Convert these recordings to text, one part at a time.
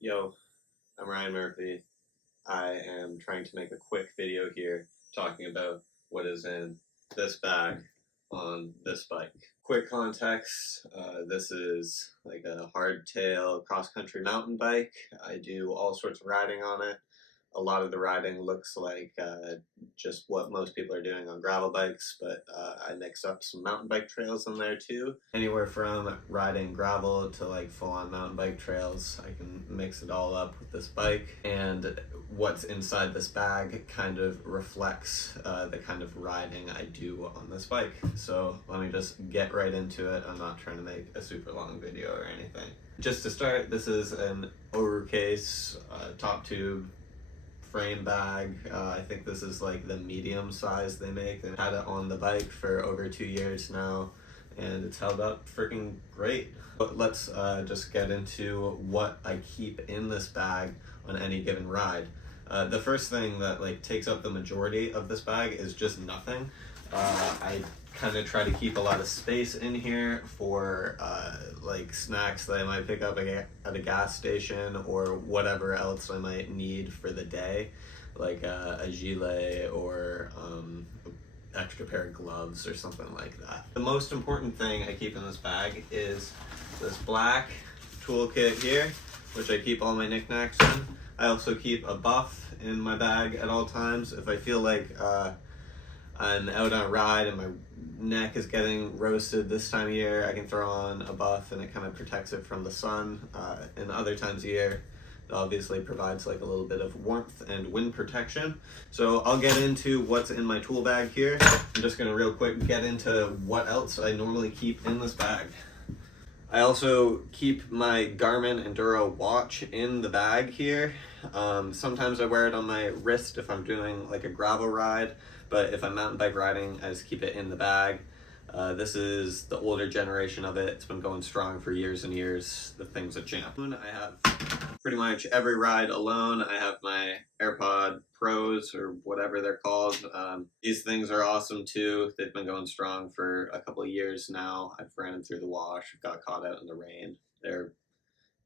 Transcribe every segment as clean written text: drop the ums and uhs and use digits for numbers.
Yo, I'm Ryan Murphy. I am trying to make a quick video here talking about what is in this bag on this bike. Quick context, this is like a hardtail cross-country mountain bike. I do all sorts of riding on it. A lot of the riding looks like just what most people are doing on gravel bikes, but I mix up some mountain bike trails in there too. Anywhere from riding gravel to like full-on mountain bike trails, I can mix it all up with this bike. And what's inside this bag kind of reflects the kind of riding I do on this bike. So let me just get right into it. I'm not trying to make a super long video or anything. Just to start, this is an overcase top tube frame bag. I think this is like the medium size they make. They've had it on the bike for over 2 years now, and it's held up freaking great. But let's just get into what I keep in this bag on any given ride. The first thing that like takes up the majority of this bag is just nothing. I kind of try to keep a lot of space in here for like snacks that I might pick up at a gas station or whatever else I might need for the day, like a gilet or extra pair of gloves or something like that. The most important thing I keep in this bag is this black toolkit here, which I keep all my knickknacks in. I also keep a buff in my bag at all times. If I feel like I'm out on a ride and my neck is getting roasted this time of year, I can throw on a buff and it kind of protects it from the sun. And other times of year, it obviously provides like a little bit of warmth and wind protection. So I'll get into what's in my tool bag here. I'm just gonna real quick get into what else I normally keep in this bag. I also keep my Garmin Enduro watch in the bag here. Sometimes I wear it on my wrist if I'm doing like a gravel ride, but if I'm mountain bike riding, I just keep it in the bag. This is the older generation of it. It's been going strong for years and years. The thing's a champ. I have pretty much every ride alone. I have my AirPod Pros or whatever they're called. These things are awesome too. They've been going strong for a couple of years now. I've ran them through the wash, got caught out in the rain. They're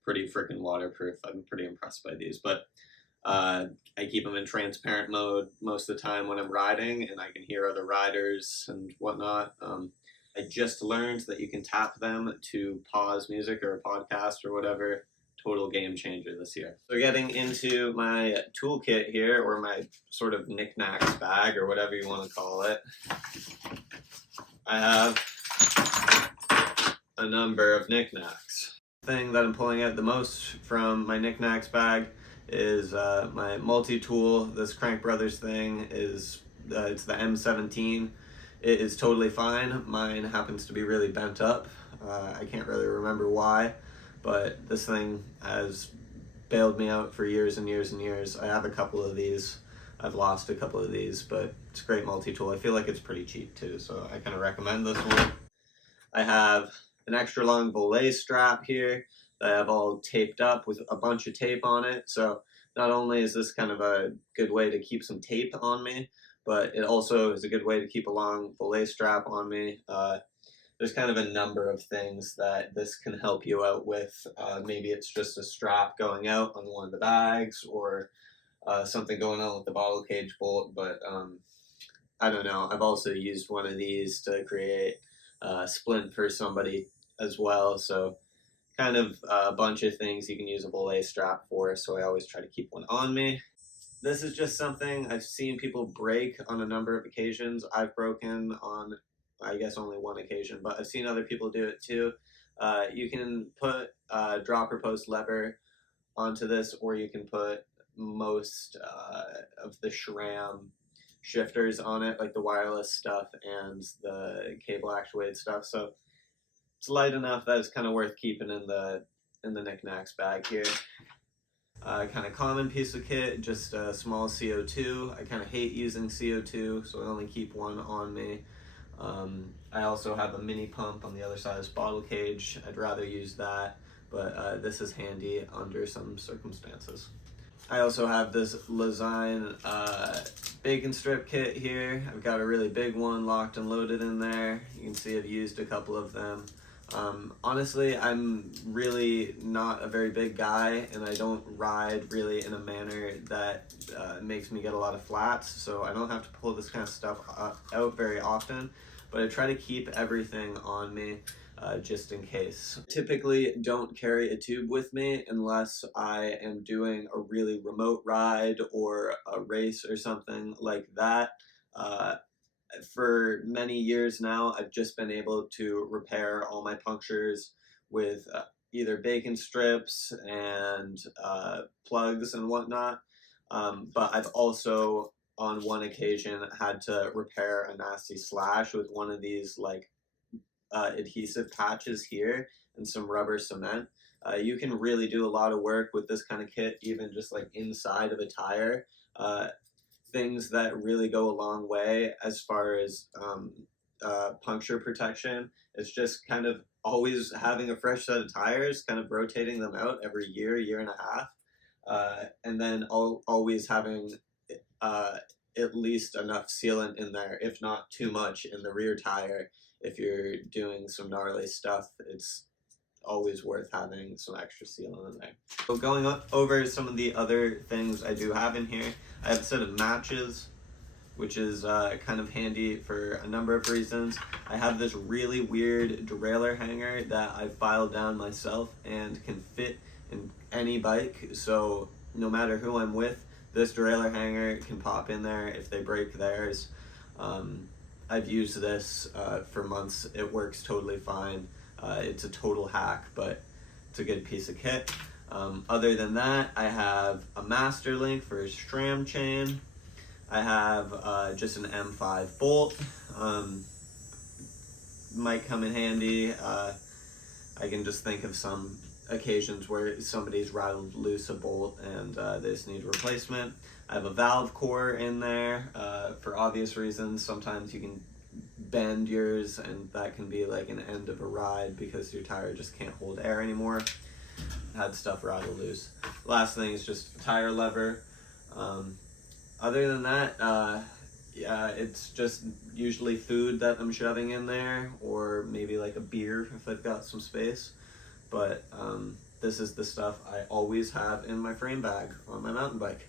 pretty freaking waterproof. I'm pretty impressed by these, but I keep them in transparent mode most of the time when I'm riding, and I can hear other riders and whatnot. I just learned that you can tap them to pause music or a podcast or whatever. Total game changer this year. So getting into my toolkit here, or my sort of knickknacks bag, or whatever you want to call it, I have a number of knickknacks. The thing that I'm pulling out the most from my knickknacks bag is my multi-tool. This Crank Brothers thing is it's the M17. It is totally fine. Mine happens to be really bent up. I can't really remember why, but this thing has bailed me out for years and years and years. I have a couple of these. I've lost a couple of these, but it's a great multi-tool. I feel like it's pretty cheap too, so I kind of recommend this one. I have an extra long belay strap here that I have all taped up with a bunch of tape on it. So not only is this kind of a good way to keep some tape on me, but it also is a good way to keep a long belay strap on me. There's kind of a number of things that this can help you out with. Maybe it's just a strap going out on one of the bags, or something going on with the bottle cage bolt, but I don't know. I've also used one of these to create a splint for somebody as well, so kind of a bunch of things you can use a belay strap for, so I always try to keep one on me. This is just something I've seen people break on a number of occasions. I've broken on, I guess, only one occasion, but I've seen other people do it too. You can put a dropper post lever onto this, or you can put most of the SRAM shifters on it, like the wireless stuff and the cable actuated stuff. So it's light enough that it's kind of worth keeping in the knickknacks bag here. Kind of common piece of kit, just a small CO2. I kind of hate using CO2, so I only keep one on me. I also have a mini pump on the other side of this bottle cage. I'd rather use that, but this is handy under some circumstances. I also have this Lezyne bacon strip kit here. I've got a really big one locked and loaded in there. You can see I've used a couple of them. Honestly, I'm really not a very big guy, and I don't ride really in a manner that makes me get a lot of flats, so I don't have to pull this kind of stuff out very often, but I try to keep everything on me just in case. Typically don't carry a tube with me unless I am doing a really remote ride or a race or something like that. Uh, for many years now, I've just been able to repair all my punctures with either bacon strips and plugs and whatnot. But I've also, on one occasion, had to repair a nasty slash with one of these like adhesive patches here and some rubber cement. You can really do a lot of work with this kind of kit, even just like inside of a tire. Uh, Things that really go a long way as far as puncture protection. It's just kind of always having a fresh set of tires, kind of rotating them out every year, year and a half, and then always having uh, at least enough sealant in there, if not too much in the rear tire. If you're doing some gnarly stuff, it's always worth having some extra sealant in there. So going over some of the other things I do have in here, I have a set of matches, which is kind of handy for a number of reasons. I have this really weird derailleur hanger that I filed down myself and can fit in any bike, so no matter who I'm with, this derailleur hanger can pop in there if they break theirs. I've used this for months. It works totally fine. It's a total hack, but it's a good piece of kit. Other than that, I have a master link for a stram chain. I have just an M5 bolt. Might come in handy. I can just think of some occasions where somebody's rattled loose a bolt and they just need a replacement. I have a valve core in there for obvious reasons. Sometimes you can bend yours and that can be like an end of a ride because your tire just can't hold air anymore. Had stuff rattle loose. Last thing is just a tire lever. Other than that, yeah, it's just usually food that I'm shoving in there, or maybe like a beer if I've got some space. But this is the stuff I always have in my frame bag on my mountain bike.